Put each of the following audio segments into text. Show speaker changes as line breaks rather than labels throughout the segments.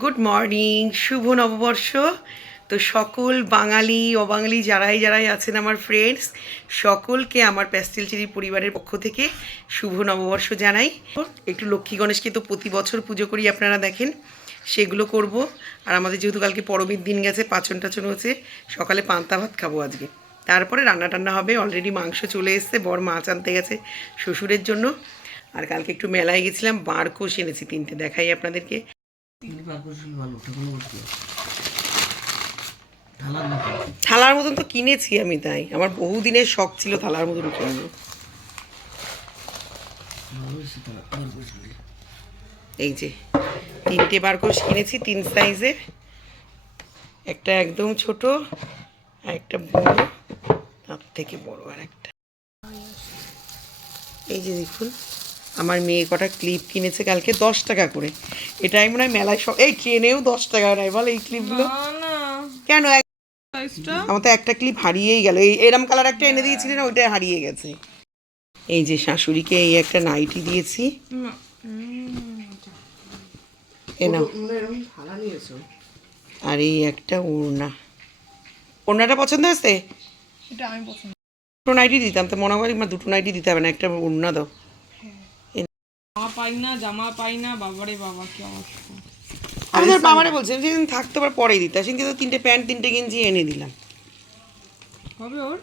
Good morning শুভ নববর্ষ। তো সকল বাঙালি, অবাঙালি যারাই যারাই আছেন আমার ফ্রেন্ডস সকলকে আমার প্যাস্টেল চিরি পরিবারের পক্ষ থেকে শুভ নববর্ষ জানাই। একটু লক্ষ্মী গণেশকে তো প্রতি বছর পুজো করি আপনারা দেখেন, সেগুলো করব। আর আমাদের যেহেতু কালকে পরমের দিন গেছে, পাচন টাচন হচ্ছে, সকালে পান্তা ভাত খাব আজকে। তারপরে রান্না টান্না হবে অলরেডি মাংস চলে এসছে, বর মাছ আনতে গেছে শ্বশুরের জন্য। আর কালকে একটু মেলায় গেছিলাম বারকোষ এনেছি তিনটে দেখাই আপনাদেরকে।
থালার
মতন তো কিনেছি আমি তাই। আমার বহুদিনের শখ ছিল থালার মতন কিনবো এই যে তিনটে বারকোষ কিনেছি তিন সাইজের। একটা একদম ছোট আর একটা বড় তার থেকে বড় আর একটা। এই যে দেখুন আমার মেয়ে কটা ক্লিপ কিনেছে কালকে দশ টাকা করে। এটাই মনে হয় মেলায় সব এই ট্রেনেও দশ টাকা নেয় বল এই ক্লিপগুলো কেন আমার তো একটা ক্লিপ হারিয়েই গেল। এই এরম কালার একটা এনে দিয়েছিলি না ওইটাই হারিয়ে গেছে। এই যে শাশুড়িকে এই একটা নাইটি দিয়েছি। আর এই একটা ওড়না। ওড়নাটা পছন্দ হয়েছে?
এটা আমি
দুটো নাইটি দিতাম তো মনে হয় দুটো নাইটি দিতে হবে না একটা ওড়না দাও।
জামা পাই না জামা পাই না বাবারে বাবা কি অবস্থা?
আমি তোর বাবারে বলছি সেদিন থাকতে আবার পরেই দিতে। সেদিনকে তো তিনটে প্যান্ট তিনটে গেঞ্জি এনে দিলাম।
হবে ওর?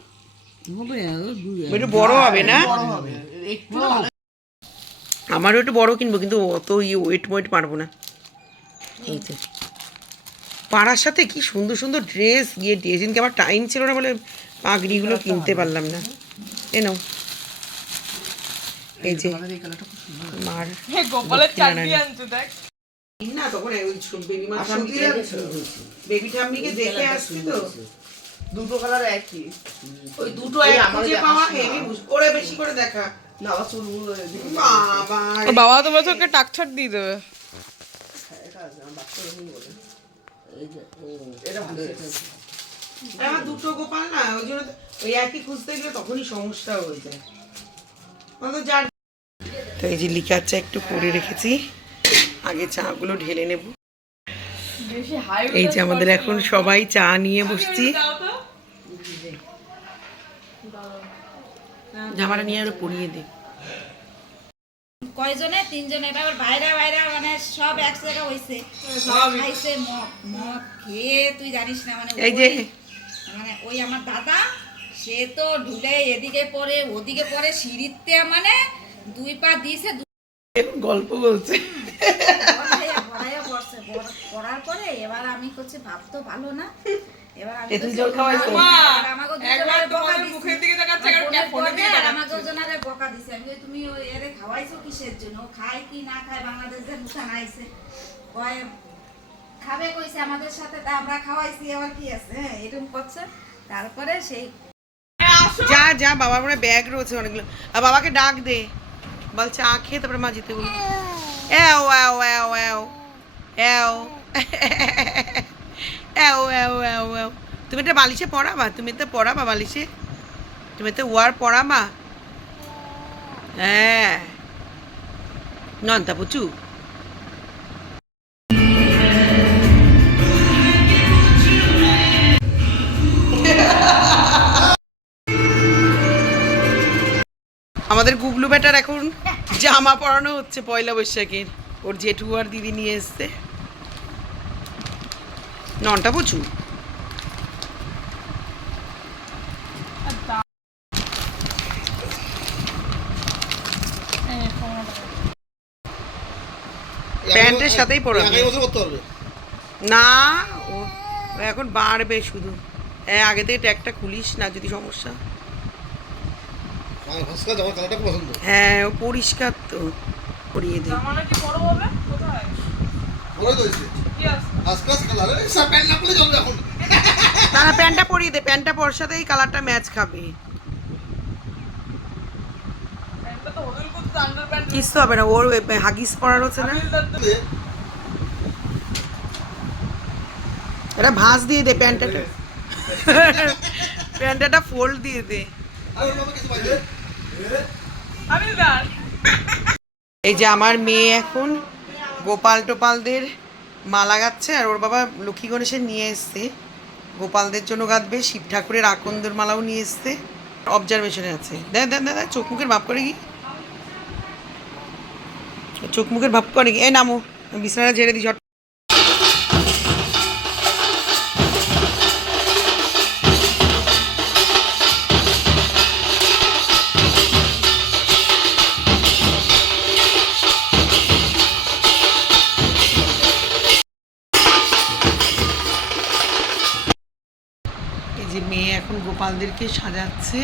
একটু বড় হবে না?
একটু
আমারও একটু বড় কিনবো কিন্তু অত ইয়ে ওয়েট ওয়েট পারব না। এই যে। পাড়ার সাথে কি সুন্দর সুন্দর ড্রেস গিয়ে সেদিনকে আমার টাইম ছিল না বলে পাগড়িগুলো কিনতে পারলাম না। এ নাও। এই যে মার
গোপালের চাকরি আনছো দেখ।
না তখন বেবি ঠাম্মিকে দেখে তো।
দুটো কালার একই।
ওই দুটো পাওয়া হেভি বেশি করে দেখা। বাবা
তোমার টাক ছাট দিয়ে দেবে।
দুটো গোপাল না ওই জন্য ওই একই খুঁজতে গেলে তখনই সমস্যা হয়ে যায়। তো এই যে লিকার চা একটু করে রেখেছি। আগে চাগুলো ঢেলে নেব। এই যে আমাদের এখন সবাই চা নিয়ে বসছি। জামাটা নিয়ে আরও পরিয়ে দে।
কয়জনে? তিনজনে। এবার বাইরা বাইরা মানে সব এক জায়গা হইছে খাইছে মদ মদ খেয়ে তুই জানিস না মানে
এই যে।
মানে ওই আমার দাদা সে তো ঢুলে এদিকে পড়ে ওদিকে পড়ে সিঁড়িতে মানে দুই পা দিয়েছে
গল্প বলছে।
পড়ার পরে এবার আমি করছি ভাব তো ভালো না। এবার আমি
জল খাওয়াইছো?
এবার
একবার
দুজনের বকা
তোমাদের
দিছি।
মুখের দিকে তাকাচ্ছে একবার
ফোনের
ফোনের দিকে তাকাচ্ছে
আমাকে ওজনারে বকা দিছে আমি তুমি এরে খাওয়াইছো কিসের জন্য? খায় কি না খায় আইছে কয় খাবে কইছে আমাদের সাথে তা আমরা খাওয়াইছি আবার কি আছে? হ্যাঁ এরকম করছে। তারপরে সেই
যা যা, বাবার মনে ব্যাগ রয়েছে অনেকগুলো। আর বাবাকে ডাক দে। বল, চা খেয়ে তারপরে মা যেতে বলি এও এও এও এও। এও। এও এও এও এও। তুমি তো বালিশে পড়াবা? তুমি তো পড়াবা বালিশে? তুমি তো ওয়ার পড়াবা? হ্যাঁ। নন্তা, পুচু। আমাদের গুগলু বেটার এখন জামা পরানো হচ্ছে পয়লা বৈশাখের। ওর জেঠু আর দিদি নিয়ে এসছে। ননটা প্রচুর প্যান্টের সাথেই পরাবে। না ও এখন বাড়বে শুধু। হ্যাঁ আগে থেকে ট্যাগটা খুলিস না যদি সমস্যা। হ্যাঁ ও পরিষ্কার তো
পরিয়ে
দিই তারা প্যান্টটা পরিয়ে দে প্যান্টটা পর সাথে কালারটা ম্যাচ খাবে। কিচ্ছু হবে না ওর হাগিস পরার হচ্ছে না। এটা ভাঁজ দিয়ে দে প্যান্টটা প্যান্টটা ফোল্ড দিয়ে দে। এই যে আমার মেয়ে এখন গোপাল টোপালদের মালা গাচ্ছে আর ওর বাবা লক্ষ্মী গণেশের নিয়ে এসছে। গোপালদের জন্য গাঁথবে শিব ঠাকুরের আকন্দর মালাও নিয়ে এসছে। অবজারভেশনে আছে। দেখ দেখ দেখ চোখ মুখের ভাব করে কি? চোখ মুখের ভাব করে কি? এ, নামো বিছানাটা ঝেড়ে দিই ঝট যে মেয়ে এখন গোপালদেরকে সাজাচ্ছে।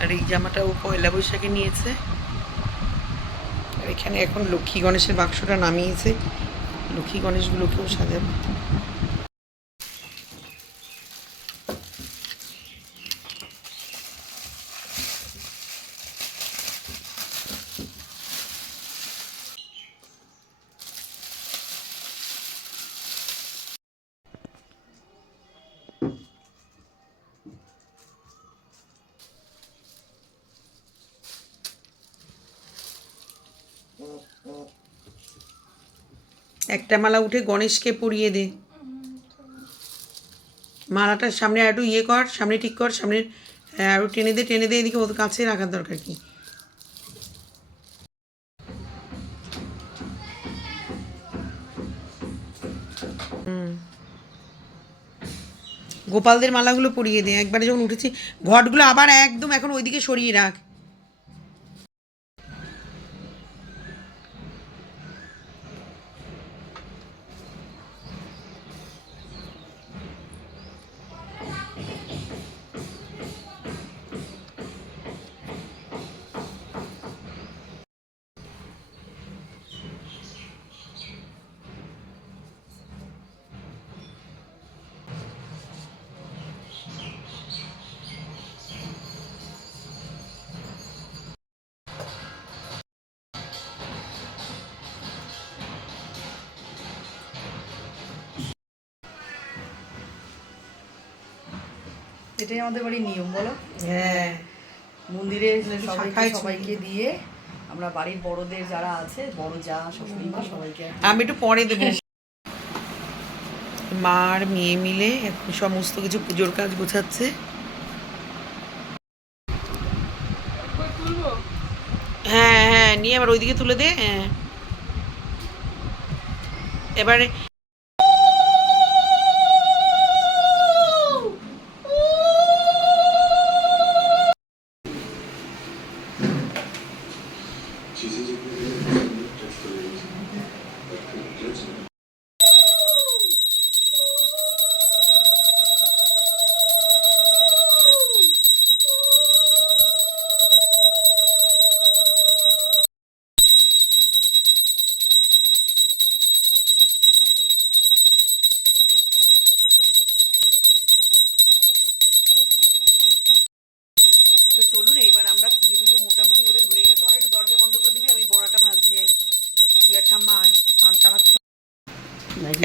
আর এই জামাটা ও পয়লা বৈশাখে নিয়েছে। আর এখানে এখন লক্ষ্মী গণেশের বাক্সটা নামিয়েছে। লক্ষ্মী গণেশগুলোকেও সাজাবে। একটা মালা উঠে গণেশকে পরিয়ে দে। মালাটার সামনে একটু ইয়ে কর, সামনে ঠিক কর, সামনে আরও টেনে দে টেনে দে, এদিকে ওর কাছে রাখার দরকার কি। গোপালদের মালাগুলো পরিয়ে দে। একবারে যখন উঠেছি, ঘটগুলো আবার একদম এখন ওইদিকে সরিয়ে রাখ।
এটাই আমাদের বাড়ির নিয়ম বলো?
হ্যাঁ।
মন্দিরে সবাইকে সবাইকে দিয়ে আমরা বাড়ির বড়দের যারা আছে বড় যা শাশুড়ি মা সবাইকে
আমি একটু পরে দেবো। মার মেয়ে মিলে সমস্ত কিছু পুজোর কাজ গোছাচ্ছে। হ্যাঁ হ্যাঁ নিয়ে আবার ওইদিকে তুলে দে। হ্যাঁ। এবারে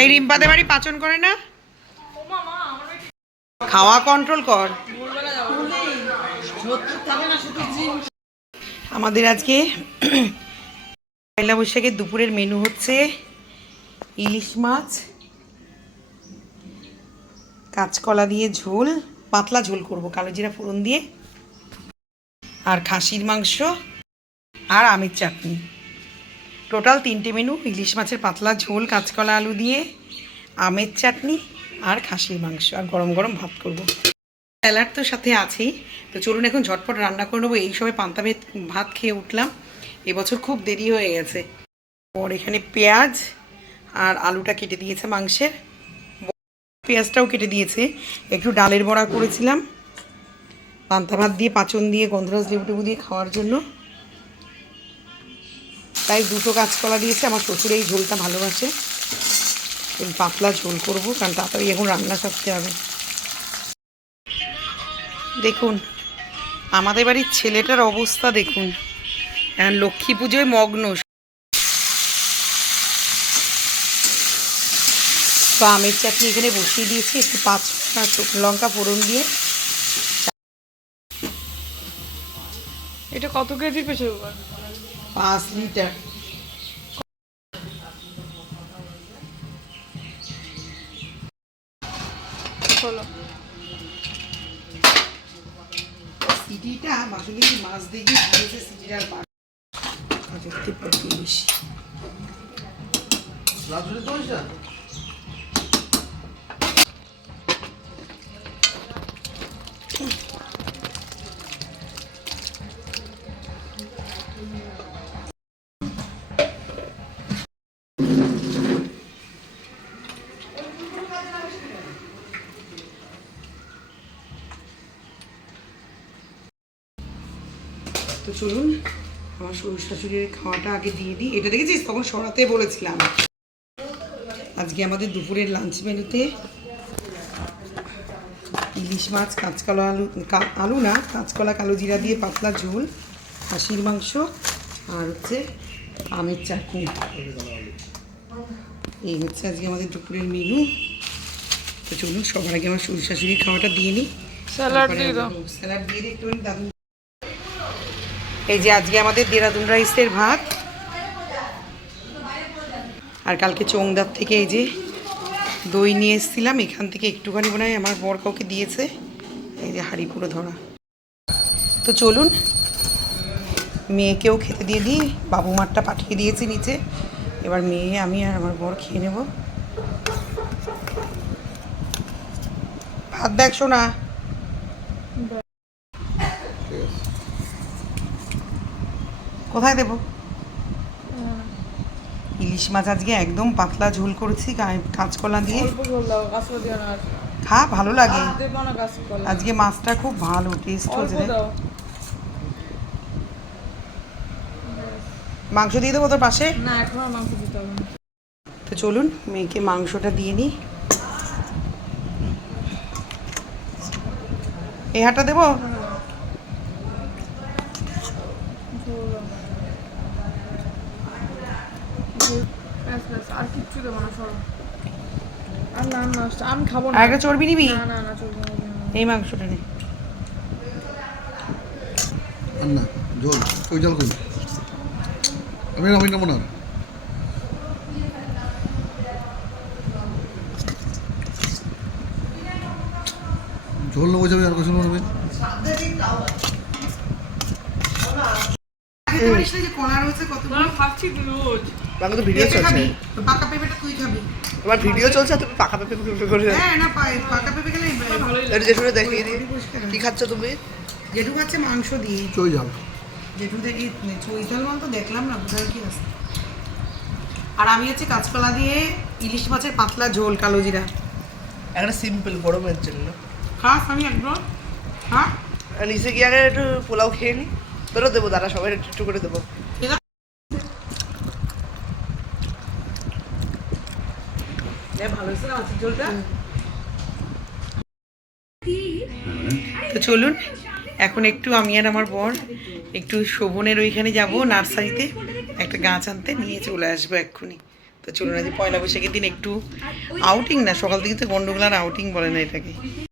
এই রিম্পাদের বাড়ি পাচন করে না? খাওয়া কন্ট্রোল কর। আমাদের আজকে পয়লা বৈশাখের দুপুরের মেনু হচ্ছে ইলিশ মাছ, কাঁচকলা দিয়ে ঝোল, পাতলা ঝোল করব, কালো জিরা ফোড়ন দিয়ে, আর খাসির মাংস, আর আমের চাটনি। টোটাল তিনটে মেনু, ইলিশ মাছের পাতলা ঝোল, কাঁচকলা আলু দিয়ে, আমের চাটনি আর খাসির মাংস। আর গরম গরম ভাত করব। স্যালাড তো সাথে আছেই। তো চলুন এখন ঝটপট রান্না করে নেব। এই সময় পান্তা ভাত খেয়ে উঠলাম। এবছর খুব দেরি হয়ে গেছে। পর এখানে পেঁয়াজ আর আলুটা কেটে দিয়েছে মাংসের। পেঁয়াজটাও কেটে দিয়েছে। একটু ডালের বড়া করেছিলাম। পান্তা ভাত দিয়ে পাচন দিয়ে গন্ধরাজ লেবু টেবু দিয়ে খাওয়ার জন্য। তাই দুটো কাঁচকলা দিয়েছে। আমার শ্বশুর এই ঝোলটা ভালোবাসে। পাতলা ঝোল করব, কারণ তাড়াতাড়ি এখন রান্না করতে হবে। দেখুন, আমাদের বাড়ির ছেলেটার অবস্থা দেখুন। লক্ষ্মী পুজোয় মগ্ন। তো আমের চাটনি এখানে বসিয়ে দিয়েছি, একটু পাঁচ লঙ্কা ফোড়ন দিয়ে।
এটা কত কেজি পেছে
পাঁচ লিটার। সিটিটা মাকে কিন্তু মাছ দিয়ে দিয়েছে সিটিটার দেখতে পাচ্ছি বেশি
তো
চলুন আমার শ্বশুর শাশুড়ির খাওয়াটা আগে দিয়ে দিই। এটা দেখেছিস? তখন সরাতে বলেছিলাম। আজকে আমাদের দুপুরের লাঞ্চ মেনুতে ইলিশ মাছ কাঁচকলা আলু আলু না কাঁচকলা কালো জিরা দিয়ে পাতলা ঝোল খাসির মাংস আর হচ্ছে আমের চাটনি। এই হচ্ছে আজকে আমাদের দুপুরের মেনু তো চলুন সবার আগে আমার শ্বশুর শাশুড়ির খাওয়াটা দিয়ে নিই।
স্যালাড দিয়ে দাও।
স্যালাড দিয়ে দিই। একটু দাদু এই যে আজকে আমাদের দেরাদুন রাইসের ভাত। আর কালকে চৌংদার থেকে এই যে দই নিয়ে এসেছিলাম, এখান থেকে একটুখানি মনে হয় আমার বর কাউকে দিয়েছে। এই যে হাঁড়ি পুরো ধরা। তো চলুন, মেয়েকেও খেতে দিয়ে দিই, বাবু মারটা পাঠিয়ে দিয়েছি নিচে। এবার মেয়ে, আমি আর আমার বর খেয়ে নেব। ভাত দেখছ না কোথায় দেবো? ইলিশ মাছ আজকে একদম পাতলা ঝোল করেছি কাঁচকলা দিয়ে। খা ভালো লাগে। আজকে মাছটা খুব ভালো টেস্ট হয়েছে মাংস দিয়ে দেবো তোর পাশে?
না এখন মাংস দিতে হবে
তো চলুন মেয়েকে মাংসটা দিয়ে নিই। এই হাটটা দেবো
ঝোল দাও। ঝোল, ব্যাস, ব্যাস, আর কিচ্ছু দেবো না সরো আর না না আমি খাব না।
চর্বি নিবি?
না না না না।
এই মাংসটা নে।
না জল ওই জল কই? আমি আমি নেব না ঝোল নেব যাবে আর কিছু নেবে?
কত
না খাচ্ছি রোজ।
বাংলা তো ভিডিও চলছে।
খাবি? পাকা পেঁপেটা তুই খাবি।
তোমার ভিডিও চলছে আর তুমি পাকা পেঁপে পেঁপে করে
হ্যাঁ না পাকা পেঁপে গেলে
জেঠুরে দেখিয়ে দিই। কি খাচ্ছ তুমি?
জেঠু খাচ্ছে মাংস দিয়ে।
চই ঝাল।
জেঠু চৈতাল মাল তো দেখলাম না কোথায় কি আছে। আর আমি হচ্ছে কাঁচকলা দিয়ে ইলিশ মাছের পাতলা ঝোল কালো জিরা।
একটা সিম্পল গরমের জন্য।
খাস আমি একদম। হ্যাঁ?
নিচে গিয়ে আগে একটু পোলাও খেয়ে নি। তোরও দেবো দাঁড়া সবাই একটু একটু করে দেবো।
ঠিক আছে এ, ভালো হয়েছে না মাছের ঝোলটা তো চলুন এখন একটু আমি আর আমার বর একটু শোভনের ওইখানে যাব নার্সারিতে। একটা গাছ আনতে নিয়ে চলে আসব এক্ষুনি। তো চলুন আজ পয়লা বৈশাখের দিন একটু আউটিং না সকাল থেকে তো গন্ডগোলার আউটিং বলে না এটাকে।